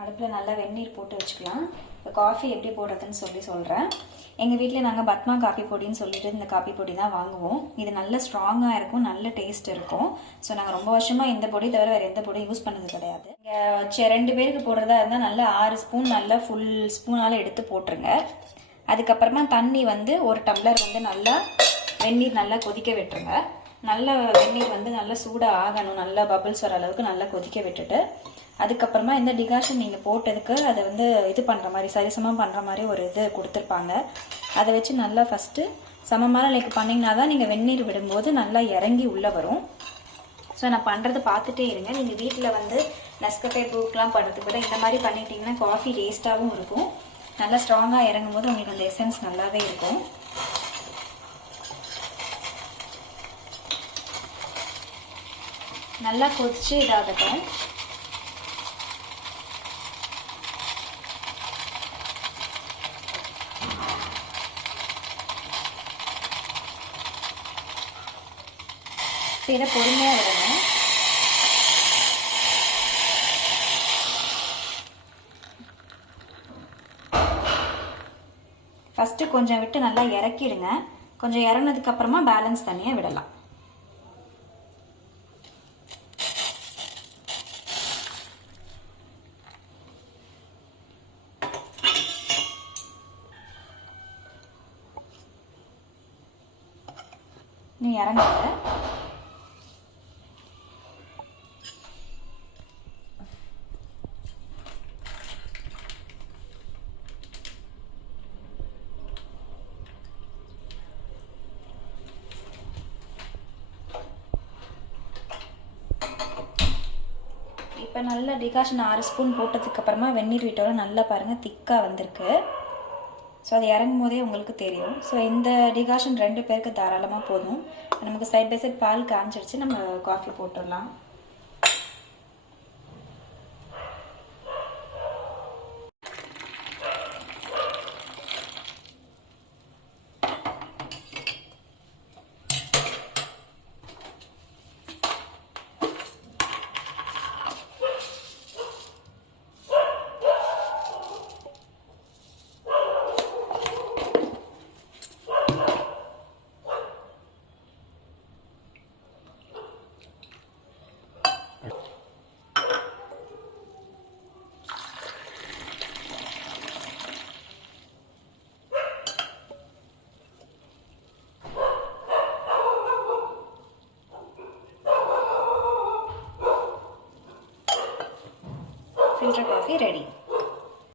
அடுப்பில் நல்லா வெந்நீர் போட்டு வச்சுக்கலாம். இப்போ காஃபி எப்படி போடுறதுன்னு சொல்கிறேன். எங்கள் வீட்டில் நாங்கள் பத்மா காப்பி பொடின்னு சொல்லிட்டு இந்த காப்பி பொடி தான் வாங்குவோம். இது நல்ல ஸ்ட்ராங்காக இருக்கும், நல்ல டேஸ்ட் இருக்கும். ஸோ நாங்கள் ரொம்ப வருஷமாக இந்த பொடி தவிர வேறு எந்த பொடியும் யூஸ் பண்ணது கிடையாது. இங்கே 2 பேருக்கு போடுறதா இருந்தால் நல்லா 6 ஸ்பூன் நல்லா ஃபுல் ஸ்பூனால் எடுத்து போட்டுருங்க. அதுக்கப்புறமா தண்ணி வந்து 1 டம்ளர் வந்து நல்லா வெந்நீர் நல்லா கொதிக்க விட்டுருங்க. நல்ல வெந்நீர் வந்து நல்லா சூடாக ஆகணும், நல்லா பபிள்ஸ் வர அளவுக்கு நல்லா கொதிக்க விட்டுட்டு அதுக்கப்புறமா இந்த டிகாஷன் நீங்கள் போட்டதுக்கு அதை வந்து இது பண்ணுற மாதிரி சரிசமம் பண்ணுற மாதிரி ஒரு இது கொடுத்துருப்பாங்க. அதை வச்சு நல்லா ஃபஸ்ட்டு சமமான லைக் பண்ணிங்கன்னா தான் நீங்கள் வெந்நீர் விடும்போது நல்லா இறங்கி உள்ளே வரும். ஸோ நான் பண்ணுறது பார்த்துட்டே இருங்க. நீங்கள் வீட்டில் வந்து நெஸ்கஃபே ப்ரூக்லாம் பண்ணுறதுக்கு கூட இந்த மாதிரி பண்ணிட்டீங்கன்னா காஃபி டேஸ்ட்டாகவும் இருக்கும். நல்லா ஸ்ட்ராங்காக இறங்கும் போது உங்களுக்கு அந்த எசன்ஸ் நல்லாவே இருக்கும். நல்லா கொதிச்சு இதாகட்டும். இதை பொறுமையாக விடணும். ஃபஸ்ட்டு கொஞ்சம் விட்டு நல்லா இறக்கிடுங்க. கொஞ்சம் இறங்கினதுக்கு அப்புறமா பேலன்ஸ் தனியாக விடலாம். நீ இறங்குங்க. இப்போ நல்லா டிகாஷன் 6 ஸ்பூன் போட்டதுக்கப்புறமா வெந்நீர் விட்டோட நல்லா பாருங்கள் திக்காக வந்திருக்கு. ஸோ அது இறங்கும் போதே உங்களுக்கு தெரியும். ஸோ இந்த டிகாஷன் 2 பேருக்கு தாராளமாக போதும். நமக்கு சைட் பை சைட் பால் காய்ச்சிடுச்சு, நம்ம காஃபி போட்டுடலாம். Filter coffee ready.